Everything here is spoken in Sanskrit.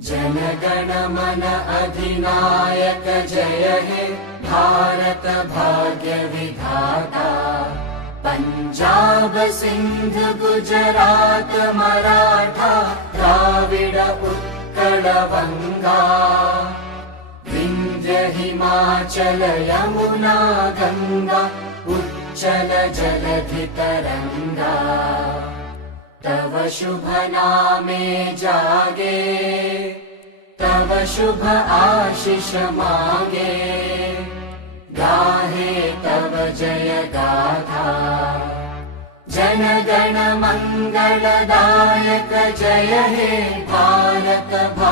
जनगण मन अधिनायक जय हे भारत भाग्य विधाता। पंजाब सिंध गुजरात मराठा द्राविड उत्कल बंगा। विंध्य हिमाचल यमुना गंगा उच्चल जलधि तरंगा। तव शुभ नामे जागे तव शुभ आशीष मांगे। गाहे तव जय गाथा जनगण मंगलदायक जय हे भारत भाग्य